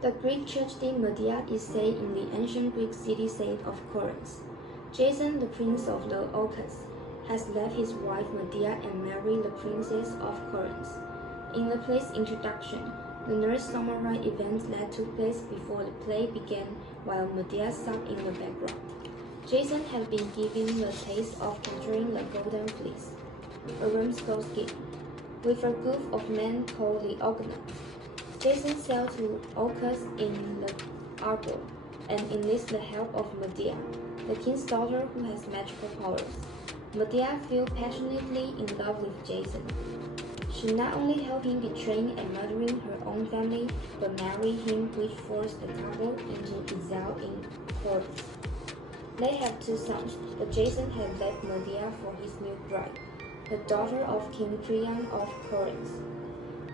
The Greek tragedy Medea is set in the ancient Greek city-state of Corinth. Jason, the prince of the Orcus, has left his wife Medea and married the princess of Corinth. In the play's introduction, the nurse summarized events that took place before the play began while Medea sat in the background. Jason had been given the taste of capturing the Golden Fleece, a ram's skin, with a group of men called the Argonauts. Jason sailed to Orcus in the Argo and enlists the help of Medea, the king's daughter who has magical powers. Medea feels passionately in love with Jason. She not only helped him betraying and murdering her own family, but married him, which forced the couple into exile in Corinth. They have two sons, but Jason had left Medea for his new bride, the daughter of King Priam of Corinth.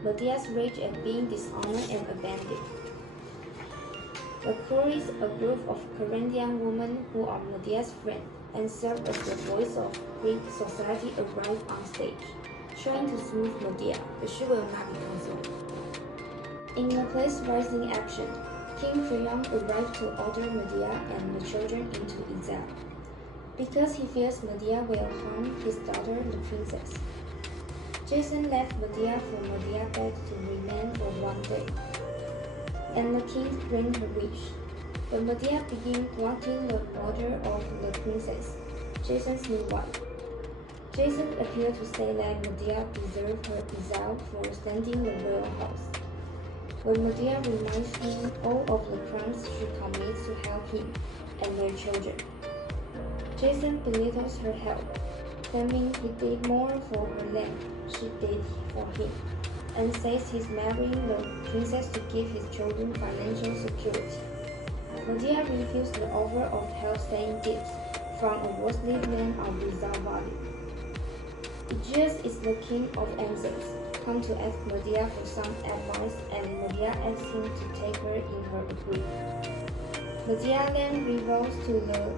Medea's rage at being dishonored and abandoned. The chorus, a group of Corinthian women who are Medea's friends and serve as the voice of Greek society, arrive on stage, trying to soothe Medea, but she will not be consoled. In the play's rising action, King Priam arrived to order Medea and the children into exile, because he fears Medea will harm his daughter, the princess. Jason left Medea for Medea begged to remain for one day, and the king granted her wish. But Medea began blocking the order of the princess, Jason's new wife. Jason appeared to say that Medea deserved her exile for standing the royal house. When Medea reminds him all of the crimes she commits to help him and their children, Jason belittles her help, claiming he did more for her than she did for him, and says he's marrying the princess to give his children financial security. Medea refused the offer of help, saying gifts from a worldly man are without value. Aegeus is the king of Athens, come to ask Medea for some advice, and Medea asks him to take her in her agreement. Medea then reveals to the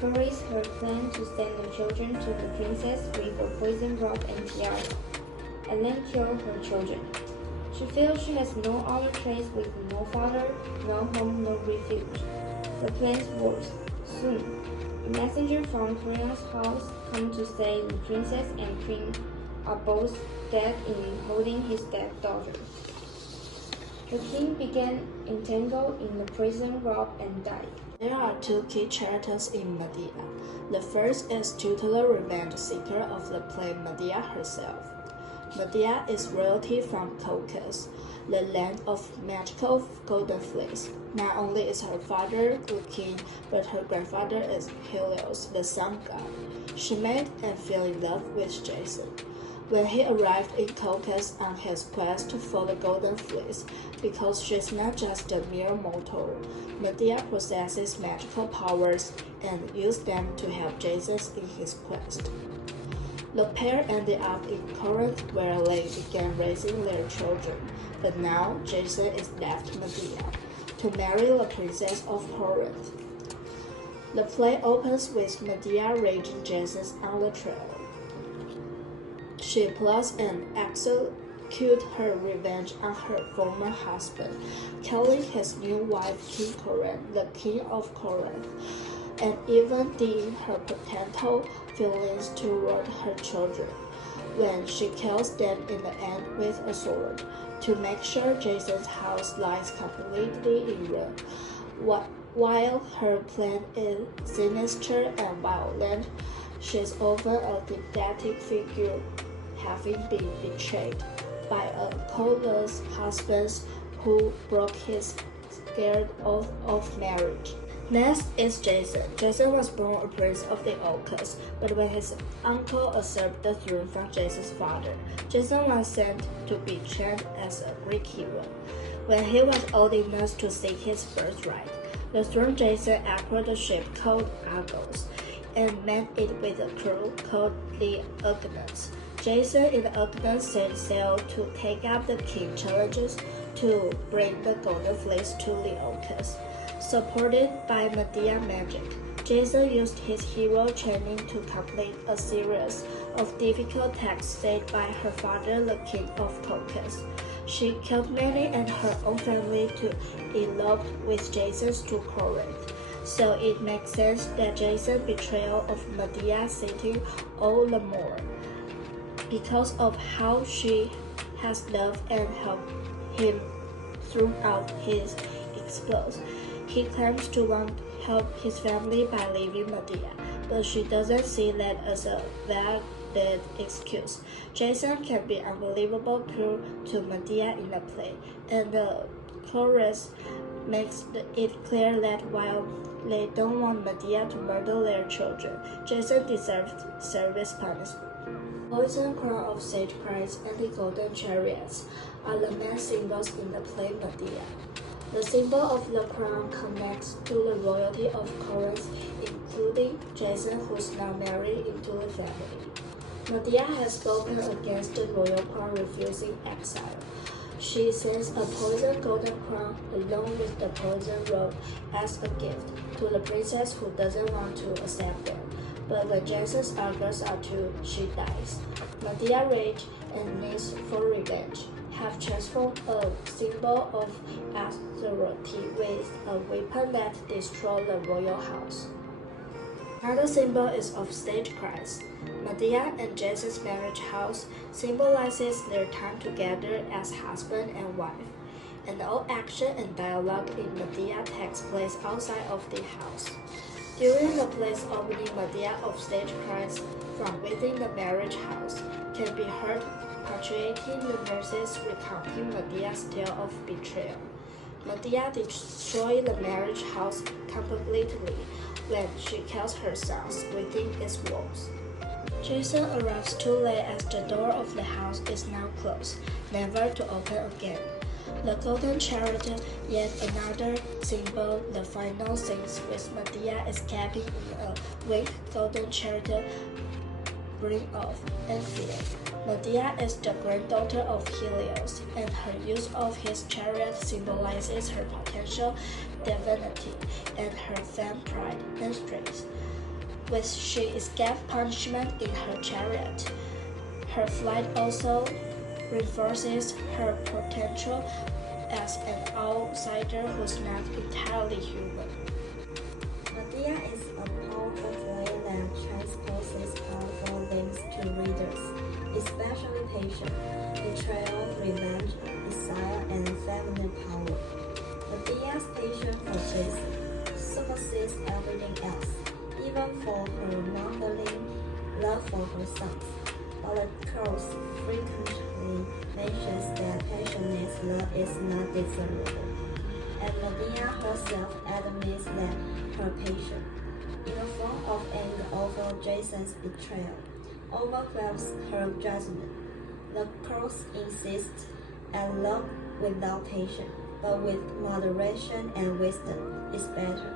chorus her plan to send the children to the princess with a poison rope and tiara, and then kill her children. She feels she has no other choice with no father, no home, no refuge. The plan works. Soon, a messenger from Priam's house comes to say the princess and queen are both dead in holding his dead daughter. The king began entangled in the prison rope and died. There are two key characters in Medea. The first is tutelar revenge seeker of the play Medea herself. Medea is royalty from Colchis, the land of magical golden fleece. Not only is her father the king, but her grandfather is Helios, the sun god. She met and fell in love with Jason. When he arrived in Colchis on his quest for the golden fleece, because she's not just a mere mortal, Medea possesses magical powers and used them to help Jason in his quest. The pair ended up in Corinth where they began raising their children, but now Jason is left Medea to marry the princess of Corinth. The play opens with Medea raging Jason on the trail. She plots and executes her revenge on her former husband, killing his new wife King Corinth, the king of Corinth, and even denying her potential feelings toward her children, when she kills them in the end with a sword, to make sure Jason's house lies completely in ruin. While her plan is sinister and violent, she is often a pathetic figure, having been betrayed by a coldless husband who broke his scared oath of marriage. Next is Jason. Jason was born a prince of the Orcus, but when his uncle usurped the throne from Jason's father, Jason was sent to be trained as a Greek hero. When he was old enough to seek his birthright, the throne Jason acquired a ship called Argos and manned it with a crew called the Argonauts. Jason and the Argonauts set sail to take up the king's challenges to bring the golden fleece to the Orcus. Supported by Medea magic, Jason used his hero training to complete a series of difficult tasks set by her father, the king of Colchis. She killed Mary and her own family to elope with Jason to Corinth. So it makes sense that Jason's betrayal of Medea sitting all the more, because of how she has loved and helped him throughout his exploits. He claims to want to help his family by leaving Medea, but she doesn't see that as a valid excuse. Jason can be unbelievably cruel to Medea in the play, and the chorus makes it clear that while they don't want Medea to murder their children, Jason deserves serious punishment. Poison crown of sage-Christ and the golden chariots are the main symbols in the play Medea. The symbol of the crown connects to the royalty of Corinth, including Jason, who is now married into the family. Medea has spoken against the royal crown refusing exile. She sends a poison golden crown along with the poison robe as a gift to the princess who doesn't want to accept them. But when Jason argues until she dies, Medea rage and needs for revenge have transformed a symbol of authority with a weapon that destroys the royal house. Another symbol is of stage Christ. Medea and Jason's marriage house symbolizes their time together as husband and wife, and all action and dialogue in Medea takes place outside of the house. During the play's opening, Medea of stage Christ from within the marriage house can be heard punctuating the nurses recounting Medea's tale of betrayal. Medea destroys the marriage house completely when she kills her sons within its walls. Jason arrives too late as the door of the house is now closed, never to open again. The golden chariot, yet another symbol, the final scenes with Medea escaping in a weak golden chariot bring off and fear. Medea is the granddaughter of Helios, and her use of his chariot symbolizes her potential divinity and her fame, pride, and strength. When she escapes punishment in her chariot, her flight also reinforces her potential as an outsider who's not entirely human. Medea is a powerful play that transposes powerful themes to readers, especially passion, betrayal, revenge, desire, and feminine power. Medea's passion for Jason supersedes everything else, even for her motherly love for her sons. But the chorus frequently mentions that passionate love is not desirable, and Medea herself admits that her passion, in the form of anger over Jason's betrayal, overwhelms her judgment. The chorus insists that love without patience, but with moderation and wisdom, is better,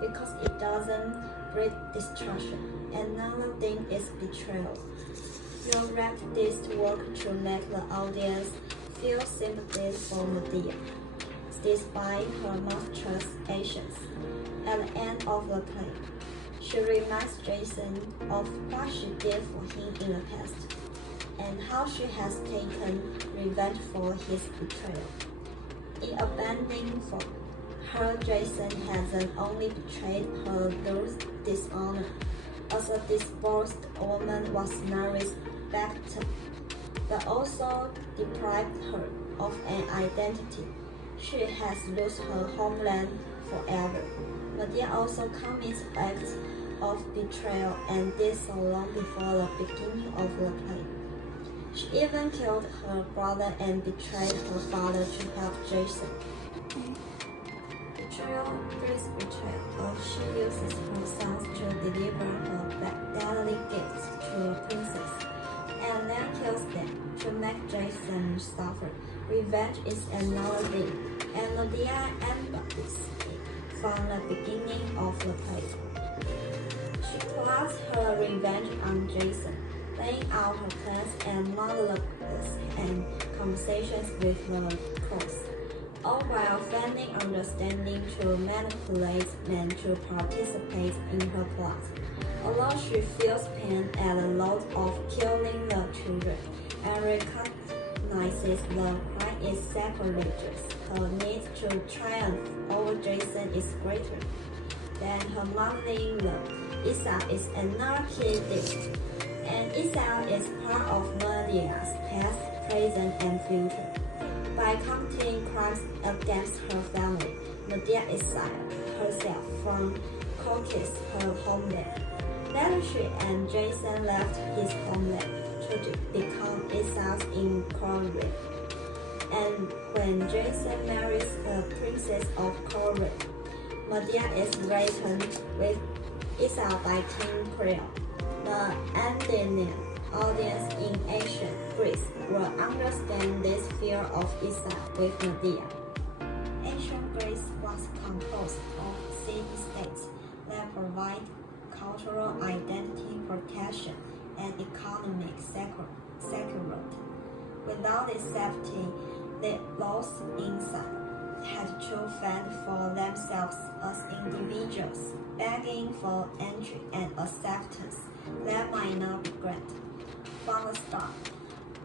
because it doesn't breed destruction. Another thing is betrayal. You write this work to make the audience feel sympathy for Medea, despite her monstrous actions. At the end of the play, she reminds Jason of what she did for him in the past, and how she has taken revenge for his betrayal. In abandoning for her, Jason hasn't only betrayed her through dishonor. As a divorced woman was not respected, but also deprived her of an identity. She has lost her homeland forever. Medea also commits acts of betrayal, and did so long before the beginning of the play. She even killed her brother and betrayed her father to help Jason. Betrayal breeds betrayal. She uses her sons to deliver her deadly gifts to a princess, and then kills them to make Jason suffer. Revenge is another thing, and Medea embodies it from the beginning of the play. She plots her revenge on Jason, laying out her plans and monologues and conversations with the chorus, all while finding understanding to manipulate men to participate in her plot. Although she feels pain at the thought of killing the children and recognizes recognizes the pride is sacrilegious. Her need to triumph over Jason is greater than her motherly love. Esau is another key theme, and Esau is part of Medea's past, present, and future. By committing crimes against her family, Medea exiled herself from conquest her homeland. Later she and Jason left his homeland to become Esau's incumbent. And when Jason marries the princess of Corinth, Medea is threatened with Esau by King Priam. The Athenian audience in ancient Greece will understand this fear of Esau with Medea. Ancient Greece was composed of city-states that provide cultural identity protection and economic security. Without this safety, the lost inside had to fend for themselves as individuals, begging for entry and acceptance that might not be granted. From the start,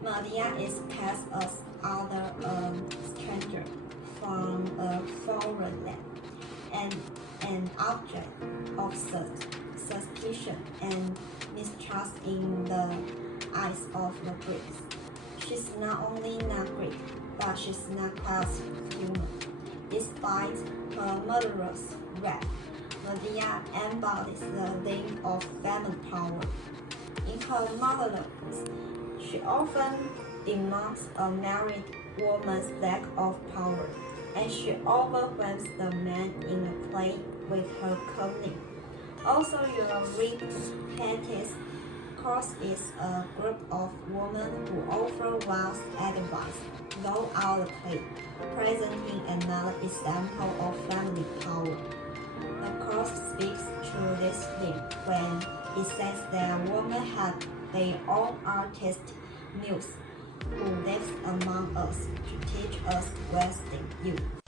Medea is cast as either a stranger from a foreign land and an object of suspicion and mistrust in the eyes of the Greeks. She's not only not Greek, but she's not class human. Despite her murderous rape, Medea embodies the theme of family power. In her monologues, she often demands a married woman's lack of power, and she overwhelms the man in the play with her cunning. Also, your read Hades Course is a group of women who offer wise advice throughout the play, presenting another example of family power. The course speaks to this theme when it says that women have their own artist muse who lives among us to teach us wisdom.